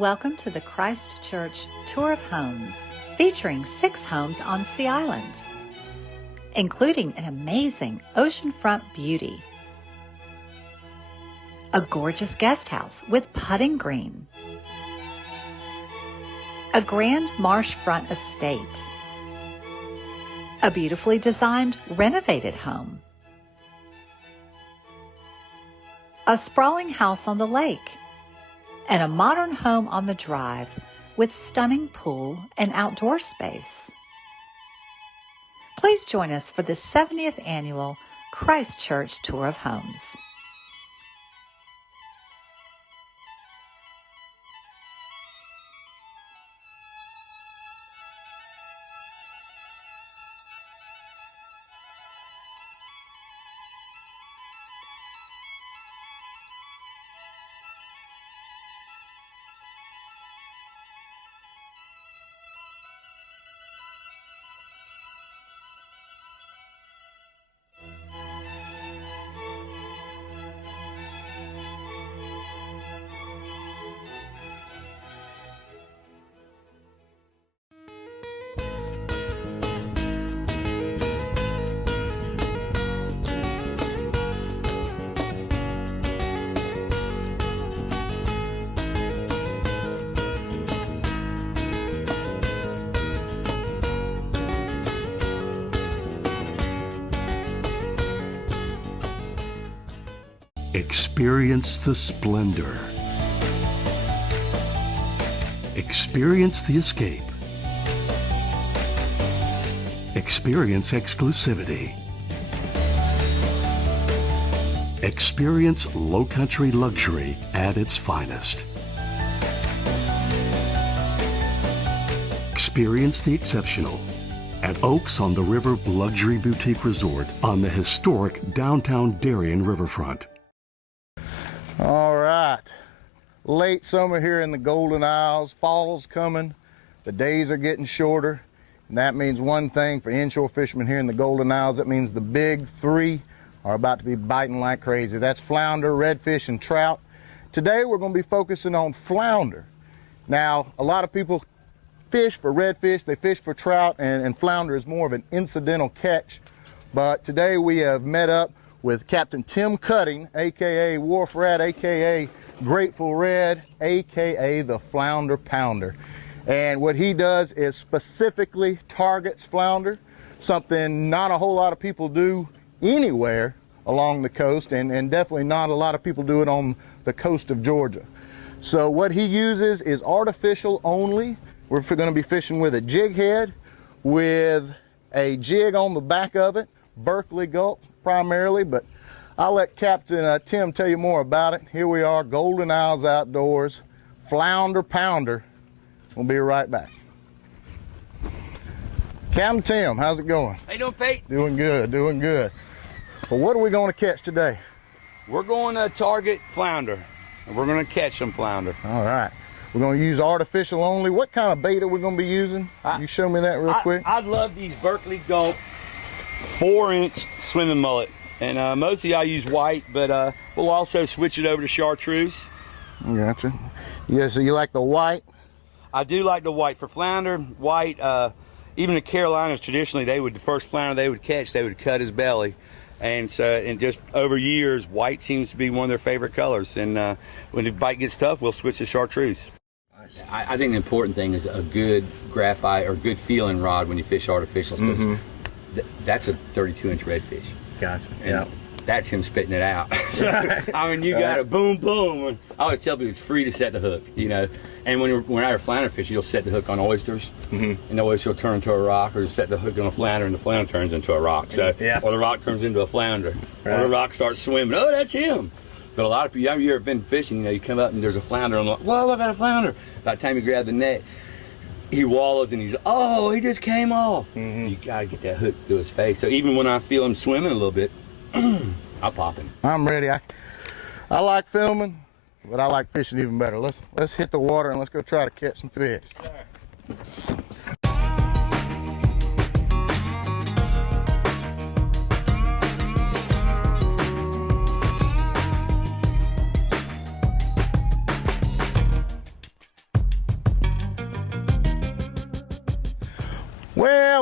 Welcome to the Christ Church Tour of Homes, featuring 6 homes on Sea Island, including an amazing oceanfront beauty, a gorgeous guest house with putting green, a grand marshfront estate, a beautifully designed renovated home, a sprawling house on the lake, and a modern home on the drive with stunning pool and outdoor space. Please join us for the 70th annual Christ Church Tour of Homes. Experience the splendor. Experience the escape. Experience exclusivity. Experience low country luxury at its finest. Experience the exceptional at Oaks on the River Luxury Boutique Resort on the historic downtown Darien riverfront. All right, late summer here in the Golden Isles, fall's coming, the days are getting shorter, and that means one thing for inshore fishermen here in the Golden Isles. That means the big 3 are about to be biting like crazy. That's flounder, redfish, and trout. Today we're going to be focusing on flounder. Now, a lot of people fish for redfish, they fish for trout, and flounder is more of an incidental catch. But today we have met up with Captain Tim Cutting, aka Wharf Rat, aka Grateful Red, aka the Flounder Pounder. And what he does is specifically targets flounder, something not a whole lot of people do anywhere along the coast, and definitely not a lot of people do it on the coast of Georgia. So what he uses is artificial only. We're going to be fishing with a jig head, with a jig on the back of it, Berkeley gulp primarily, but I'll let Captain Tim tell you more about it. Here we are, Golden Isles Outdoors, Flounder Pounder. We'll be right back. Captain Tim, how's it going? How you doing, Pate? Doing good, doing good. Well, what are we going to catch today? We're going to target flounder, and we're going to catch some flounder. All right. We're going to use artificial only. What kind of bait are we going to be using? You show me that real quick. I love these Berkeley Gulp 4-inch swimming mullet, and mostly I use white, but we'll also switch it over to chartreuse. Gotcha. Yeah, so you like the white? I do like the white for flounder. White, even the Carolinas traditionally, the first flounder they would catch, they would cut his belly, and so and just over years, white seems to be one of their favorite colors. And when the bite gets tough, we'll switch to chartreuse. I think the important thing is a good graphite or good feeling rod when you fish artificial. That's a 32-inch redfish. Gotcha. Yeah. That's him spitting it out. So, I mean, you got it, boom, boom. I always tell people it's free to set the hook, you know. And when you're out of flounder fishing, you'll set the hook on oysters, and the oyster will turn into a rock, or you set the hook on a flounder, and the flounder turns into a rock. So, or the rock turns into a flounder, or the rock starts swimming. Oh, that's him. But a lot of people, you've ever been fishing, you know, you come up and there's a flounder, and I'm like, whoa, I got a flounder. By the time you grab the net, he wallows and he just came off. You gotta get that hook through his face. So even when I feel him swimming a little bit, I'll pop him. I'm ready. I like filming, but I like fishing even better. Let's hit the water and let's go try to catch some fish. Sure.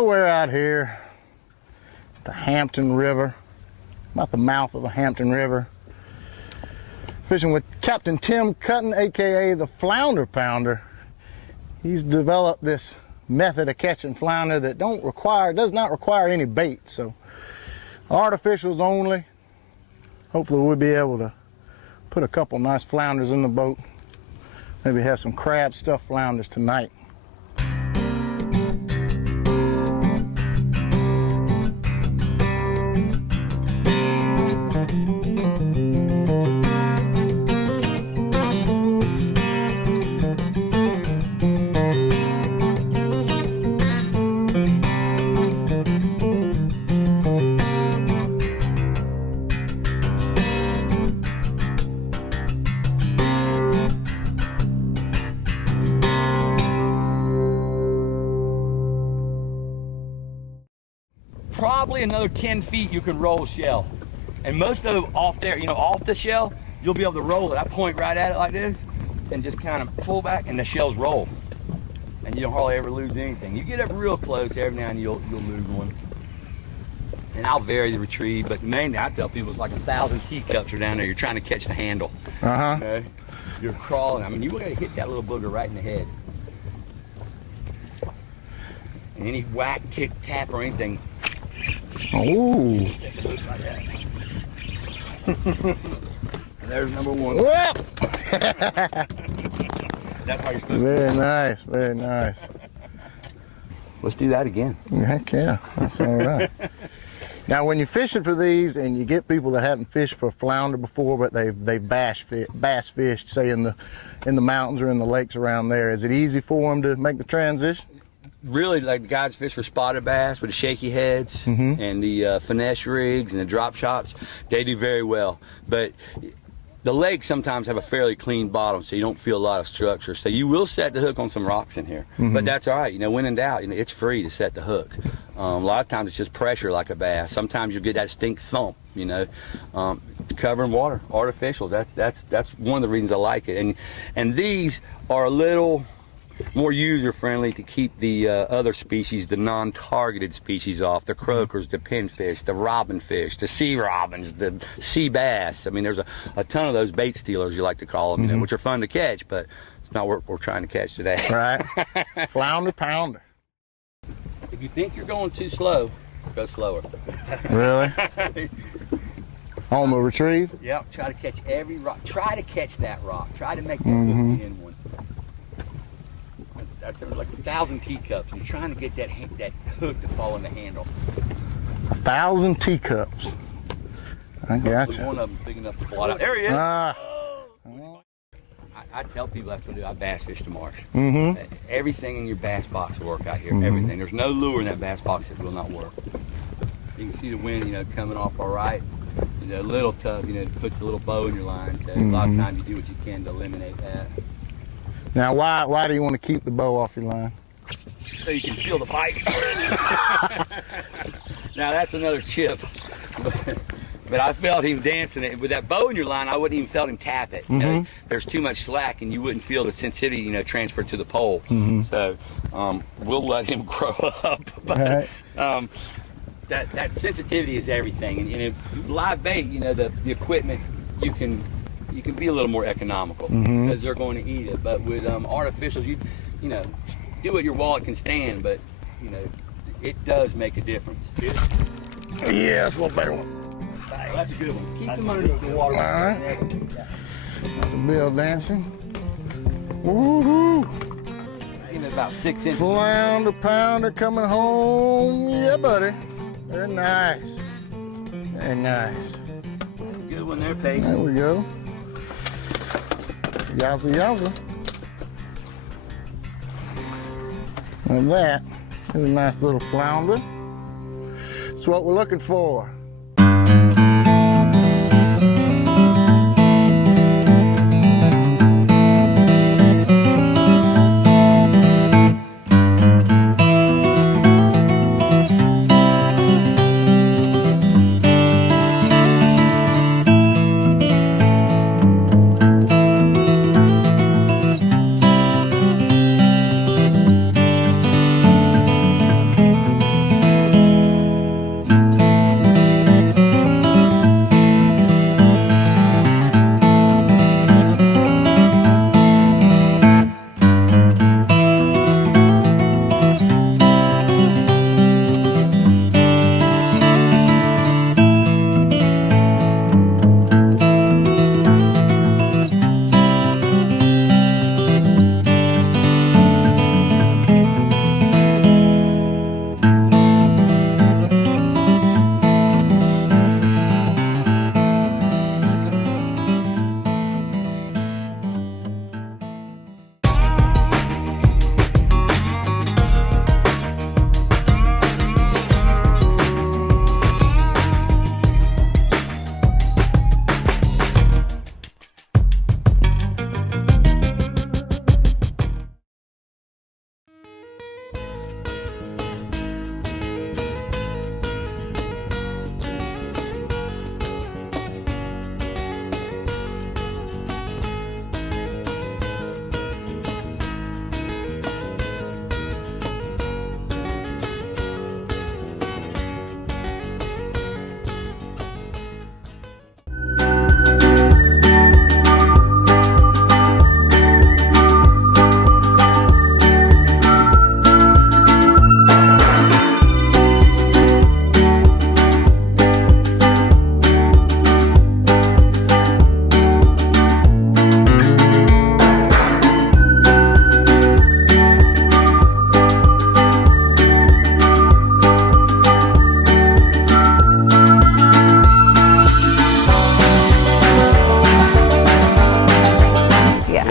we're out here at the Hampton River, about the mouth of the Hampton River, fishing with Captain Tim Cutton, aka the Flounder Pounder. He's developed this method of catching flounder that does not require any bait, so artificials only. Hopefully we'll be able to put a couple nice flounders in the boat. Maybe have some crab stuffed flounders tonight. Probably another 10 feet you can roll shell. And most of them off there, off the shell, you'll be able to roll it. I point right at it like this and just kind of pull back and the shells roll. And you don't hardly ever lose anything. You get up real close, every now and then you'll lose one. And I'll vary the retrieve, but mainly I tell people it's like 1,000 teacups are down there. You're trying to catch the handle. Okay? You're crawling. I mean, you want to hit that little booger right in the head. And any whack, tick, tap, or anything. Oh. There's number one. That's how you're supposed to. Very nice, very nice. Let's do that again. Heck yeah, that's all right. Now, when you're fishing for these, and you get people that haven't fished for flounder before, but they've bass fished, say in the mountains or in the lakes around there, is it easy for them to make the transition? Really, like the guys fish for spotted bass with the shaky heads and the finesse rigs and the drop shots, they do very well. But the lakes sometimes have a fairly clean bottom, so you don't feel a lot of structure. So you will set the hook on some rocks in here, but that's all right. When in doubt, it's free to set the hook. A lot of times it's just pressure like a bass. Sometimes you'll get that stink thump, covering water, artificial. That's one of the reasons I like it. And these are a little more user-friendly to keep the other species, the non-targeted species off, the croakers, the pinfish, the robinfish, the sea robins, the sea bass. I mean, there's a ton of those bait stealers, you like to call them, which are fun to catch, but it's not what we're trying to catch today. Right. Flounder pounder. If you think you're going too slow, go slower. Really? On the retrieve? Yep. Try to catch every rock. Try to catch that rock. Try to make that hook in one. There's like 1,000 teacups. You're trying to get that hook to fall in the handle. 1,000 teacups. I gotcha. One of them big enough to fly out. There he is. I tell people that's what I do. I bass fish the marsh. Everything in your bass box will work out here. Everything. There's no lure in that bass box that will not work. You can see the wind, coming off all right. A little tub, puts a little bow in your line. So a lot of times you do what you can to eliminate that. Now, why do you want to keep the bow off your line? So you can feel the bite. Now that's another chip. But I felt him dancing it. With that bow in your line, I wouldn't even felt him tap it. There's too much slack and you wouldn't feel the sensitivity, transfer to the pole. So we'll let him grow up. But that sensitivity is everything. And if live bait, the equipment, you can be a little more economical because they're going to eat it. But with artificials, you do what your wallet can stand, but it does make a difference. Yeah, that's a little better one. Nice. That's a good one. Keep them underneath the water. All right. The bill dancing. Woohoo! Even about 6 inches. Flounder pounder coming home. Yeah, buddy. Very nice. Very nice. That's a good one there, Pate. There we go. Yowza, yowza. And that is a nice little flounder. It's what we're looking for.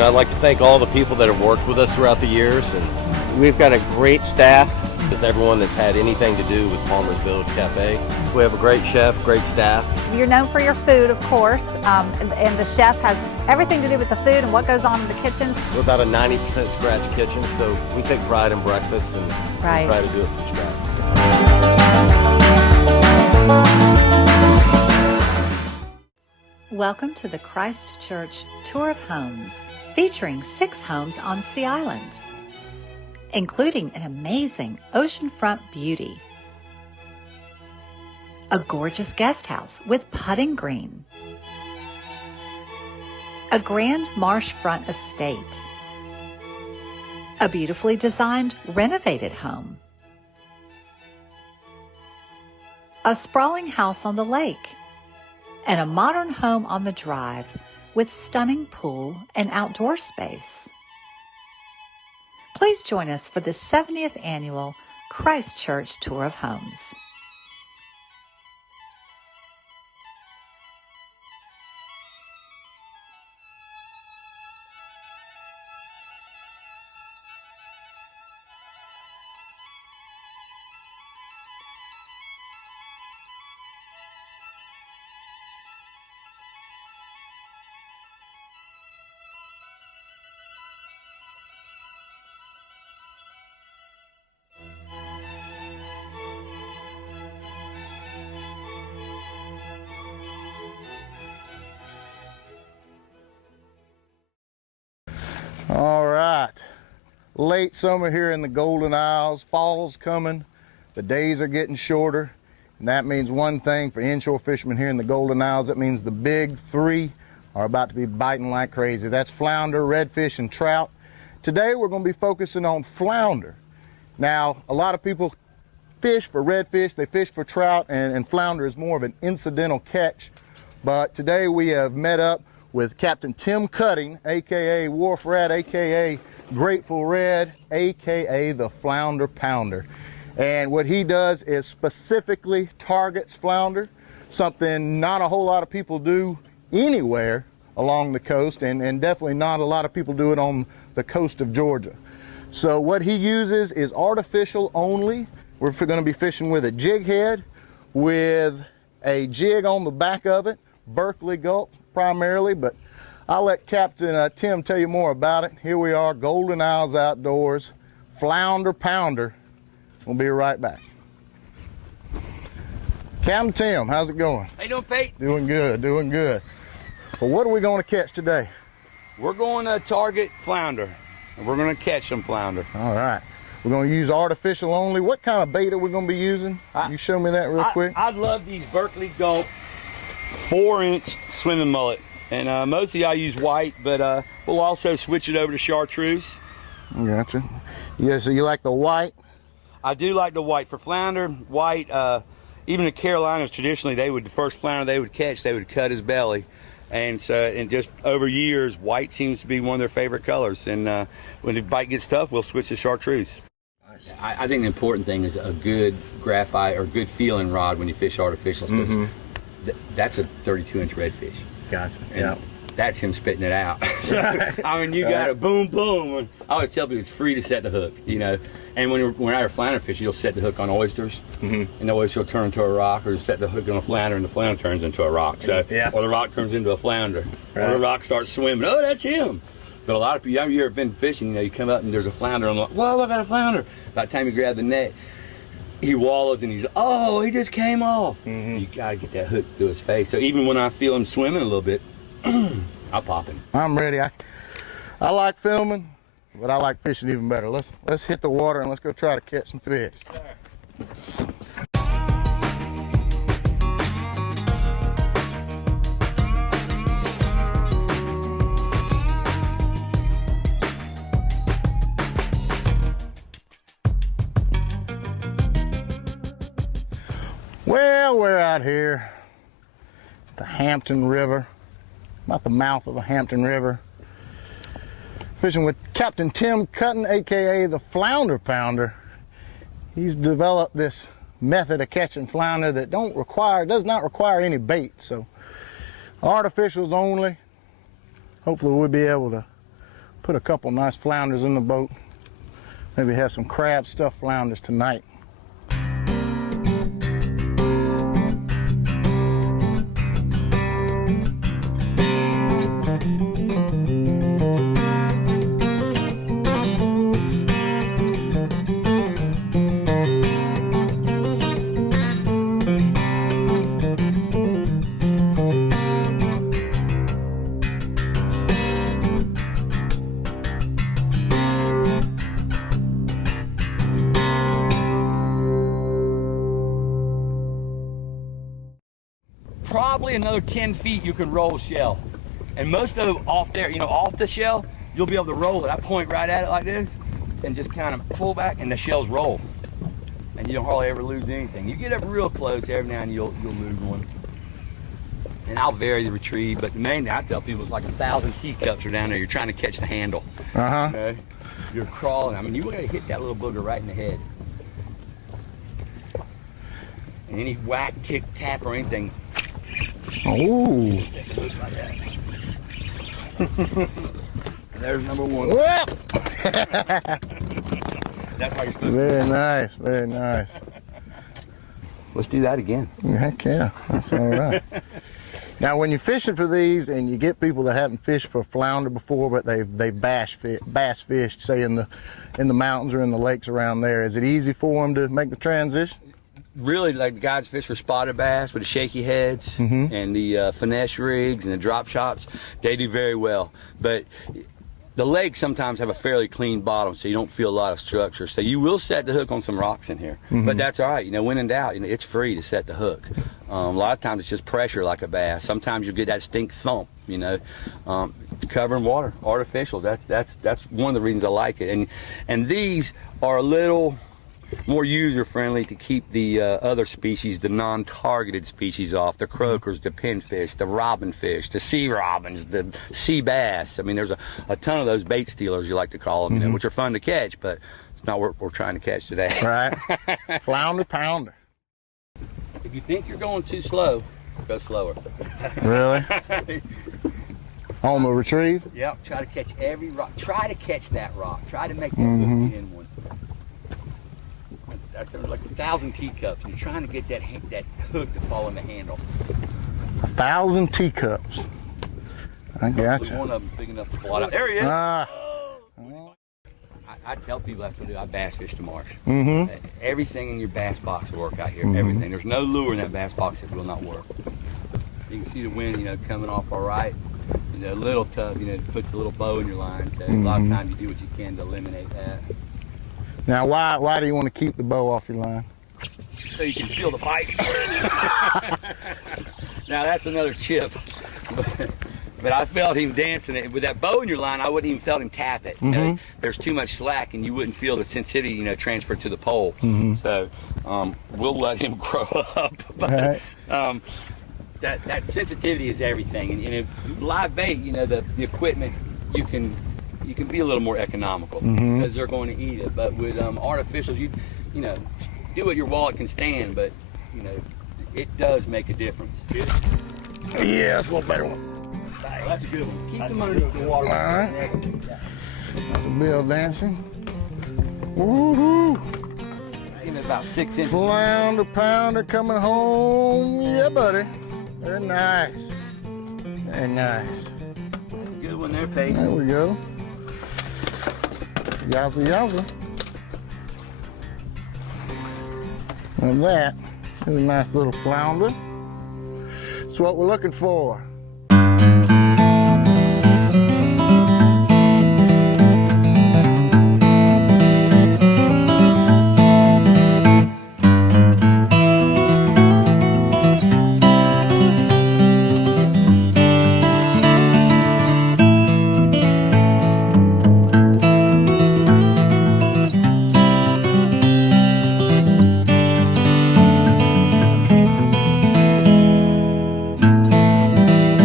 I'd like to thank all the people that have worked with us throughout the years. And We've got a great staff. just everyone that's had anything to do with Palmer's Village Cafe. We have a great chef, great staff. You're known for your food, of course, and the chef has everything to do with the food and what goes on in the kitchen. We're about a 90% scratch kitchen, so we take pride in breakfast and we try to do it from scratch. Welcome to the Christ Church Tour of Homes, featuring 6 homes on Sea Island, including an amazing oceanfront beauty, a gorgeous guest house with putting green, a grand marshfront estate, a beautifully designed renovated home, a sprawling house on the lake, and a modern home on the drive with stunning pool and outdoor space. Please join us for the 70th annual Christ Church Tour of Homes. All right, late summer here in the Golden Isles, fall's coming, the days are getting shorter, and that means one thing for inshore fishermen here in the Golden Isles. That means the big 3 are about to be biting like crazy. That's flounder, redfish, and trout. Today we're going to be focusing on flounder. Now, a lot of people fish for redfish, they fish for trout, and flounder is more of an incidental catch. But today we have met up with Captain Tim Cutting, aka Wharf Rat, aka Grateful Red, aka the Flounder Pounder. And what he does is specifically targets flounder, something not a whole lot of people do anywhere along the coast, and definitely not a lot of people do it on the coast of Georgia. So what he uses is artificial only. We're going to be fishing with a jig head, with a jig on the back of it, Berkeley gulp primarily, but I'll let Captain Tim tell you more about it. Here we are, Golden Isles Outdoors, Flounder Pounder. We'll be right back. Captain Tim, how's it going? How you doing, Pate? Doing good, doing good. Well, what are we going to catch today? We're going to target flounder, and we're going to catch some flounder. All right. We're going to use artificial only. What kind of bait are we going to be using? You show me that real quick. I love these Berkeley Gulp 4-inch swimming mullet, and mostly I use white, but we'll also switch it over to chartreuse. Gotcha. Yeah, so you like the white? I do like the white for flounder. White, even the Carolinas traditionally, the first flounder they would catch, they would cut his belly, and so and just over years, white seems to be one of their favorite colors. And when the bite gets tough, we'll switch to chartreuse. I think the important thing is a good graphite or good feeling rod when you fish artificials. That's a 32-inch redfish. Gotcha. Yeah. That's him spitting it out. So, I mean, you got it, boom, boom. I always tell people it's free to set the hook, you know. And when you're out of flounder fishing, you'll set the hook on oysters, and the oyster will turn into a rock, or you set the hook on a flounder, and the flounder turns into a rock. So, or the rock turns into a flounder, or the rock starts swimming. Oh, that's him. But a lot of people, you've ever been fishing, you know, you come up and there's a flounder, and I'm like, whoa, I got a flounder. By the time you grab the net, he wallows and he just came off. You gotta get that hook through his face. So even when I feel him swimming a little bit, I'll pop him. I'm ready. I like filming, but I like fishing even better. Let's hit the water and let's go try to catch some fish. Well, we're out here at the Hampton River, about the mouth of the Hampton River, fishing with Captain Tim Cutting, aka the Flounder Pounder. He's developed this method of catching flounder that does not require any bait, so artificials only. Hopefully we'll be able to put a couple nice flounders in the boat. Maybe have some crab stuffed flounders tonight. Probably another 10 feet you can roll shell. And most of them off there, you know, off the shell, you'll be able to roll it. I point right at it like this and just kind of pull back and the shells roll. And you don't hardly ever lose anything. You get up real close, every now and you'll lose one. And I'll vary the retrieve, but the main thing I tell people is like 1,000 teacups are down there. You're trying to catch the handle. Okay? You're crawling. I mean, you gotta hit that little booger right in the head. And any whack, tick, tap, or anything. Oh. There's number one. That's how you're supposed to. Very nice, very nice. Let's do that again. Heck yeah, that's all right. Now, when you're fishing for these, and you get people that haven't fished for flounder before, but they've bass fished, say in the mountains or in the lakes around there, is it easy for them to make the transition? Really, like the guys fish for spotted bass with the shaky heads and the finesse rigs and the drop shots, they do very well. But the lakes sometimes have a fairly clean bottom, so you don't feel a lot of structure. So you will set the hook on some rocks in here, but that's all right. You know, when in doubt, you know, it's free to set the hook. A lot of times it's just pressure like a bass. Sometimes you'll get that stink thump. You know, covering water, artificial. That's one of the reasons I like it. And these are a little more user-friendly to keep the other species, the non-targeted species off, the croakers, the pinfish, the robinfish, the sea robins, the sea bass. I mean, there's a ton of those bait stealers, you like to call them, you know, which are fun to catch, but it's not what we're trying to catch today. Right. Flounder pounder. If you think you're going too slow, go slower. Really? On the retrieve? Yep. Try to catch every rock. Try to catch that rock. Try to make that hook in one. There's like 1,000 teacups, and you're trying to get that hook to fall in the handle. 1,000 teacups. I gotcha. One of them big enough to blot out. There he is. I tell people that's what I do. I bass fish the marsh. Everything in your bass box will work out here. Everything. There's no lure in that bass box that will not work. You can see the wind, you know, coming off all right. You know, a little tough, you know, it puts a little bow in your line. So a lot of times you do what you can to eliminate that. Now, why do you want to keep the bow off your line? So you can feel the bite. Now that's another chip. But I felt him dancing it. With that bow in your line, I wouldn't even felt him tap it. You know, there's too much slack and you wouldn't feel the sensitivity, you know, transfer to the pole. So we'll let him grow up. But that sensitivity is everything. And if live bait, you know, the equipment, you can be a little more economical because they're going to eat it. But with artificials, you know, do what your wallet can stand, but you know, it does make a difference. Yeah, that's a little better one. That's a good one. Keep them underneath the water. All right. The bill dancing. Woohoo! Give it about 6 inches. Flounder pounder coming home. Yeah, buddy. Very nice. Very nice. That's a good one there, Pate. There we go. Yowza, yowza. And that is a nice little flounder. That's what we're looking for.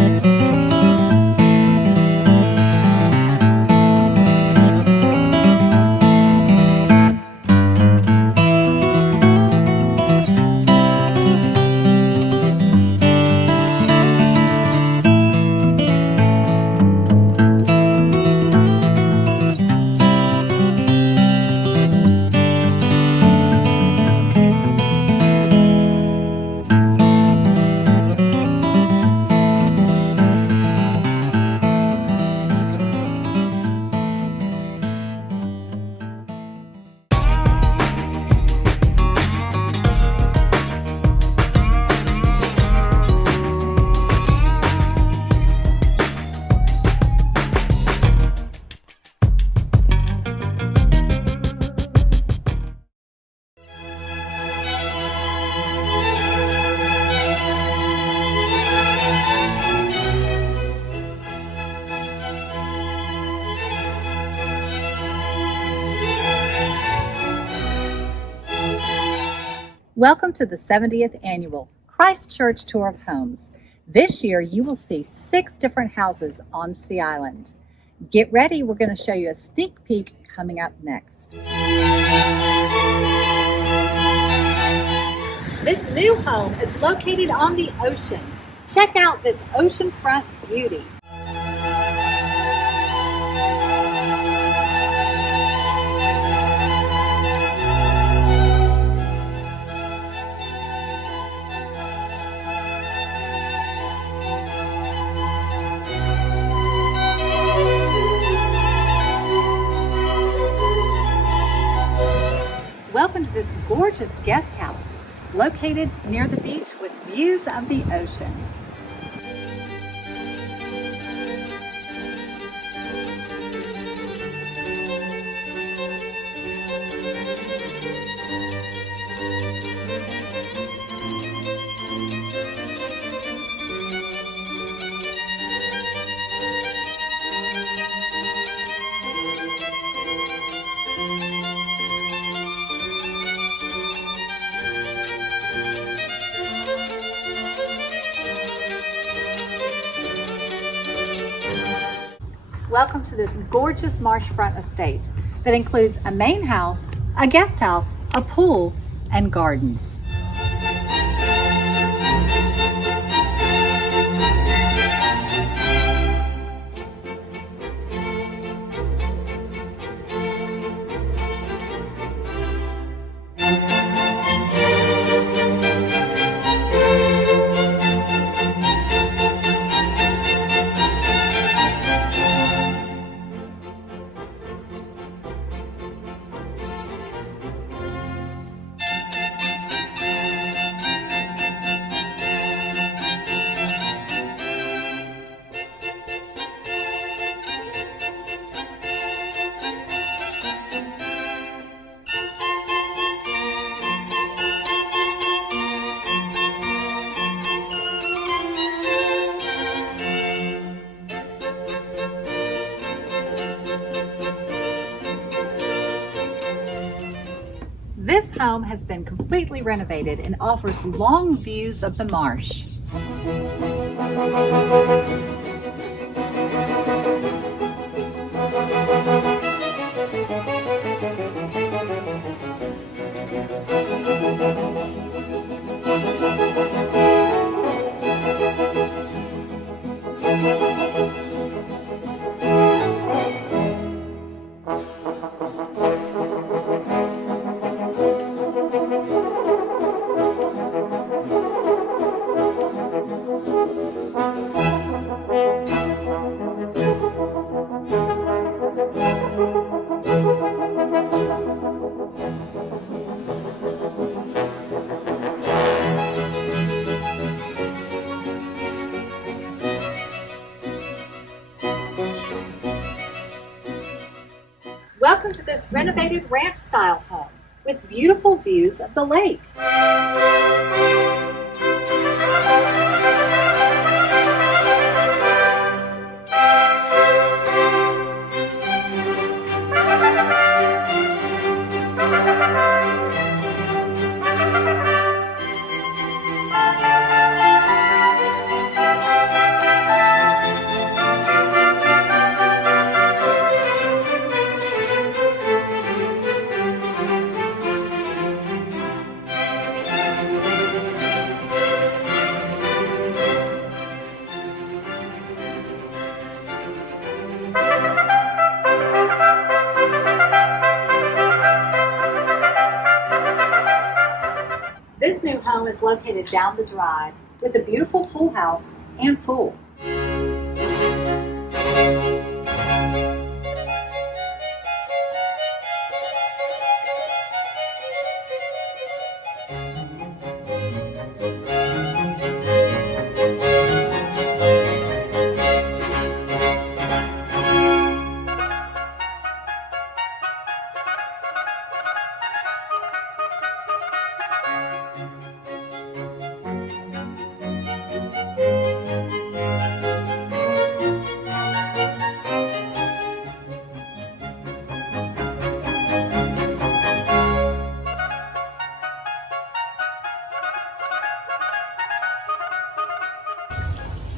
Welcome to the 70th Annual Christchurch Tour of Homes. This year you will see 6 different houses on Sea Island. Get ready, we're going to show you a sneak peek coming up next. This new home is located on the ocean. Check out this oceanfront beauty. Welcome to this gorgeous guest house located near the beach with views of the ocean. Welcome to this gorgeous marshfront estate that includes a main house, a guest house, a pool, and gardens. This home has been completely renovated and offers long views of the marsh. Welcome to this renovated ranch-style home with beautiful views of the lake. This new home is located down the drive with a beautiful pool house and pool.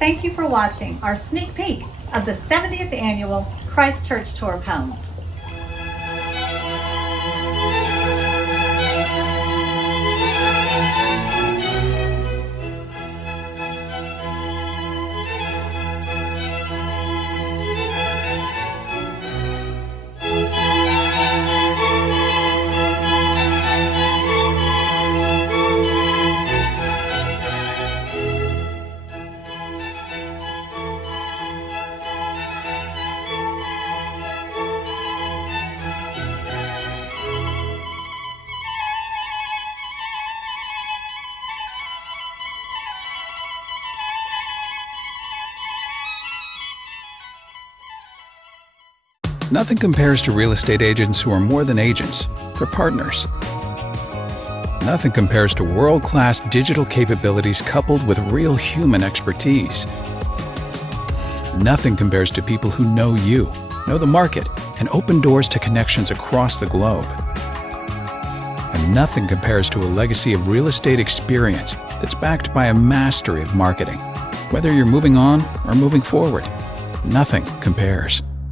thank you for watching our sneak peek of the 70th Annual Christ Church Tour of Homes. Nothing compares to real estate agents who are more than agents, they're partners. Nothing compares to world-class digital capabilities coupled with real human expertise. Nothing compares to people who know you, know the market, and open doors to connections across the globe. And nothing compares to a legacy of real estate experience that's backed by a mastery of marketing. Whether you're moving on or moving forward, nothing compares.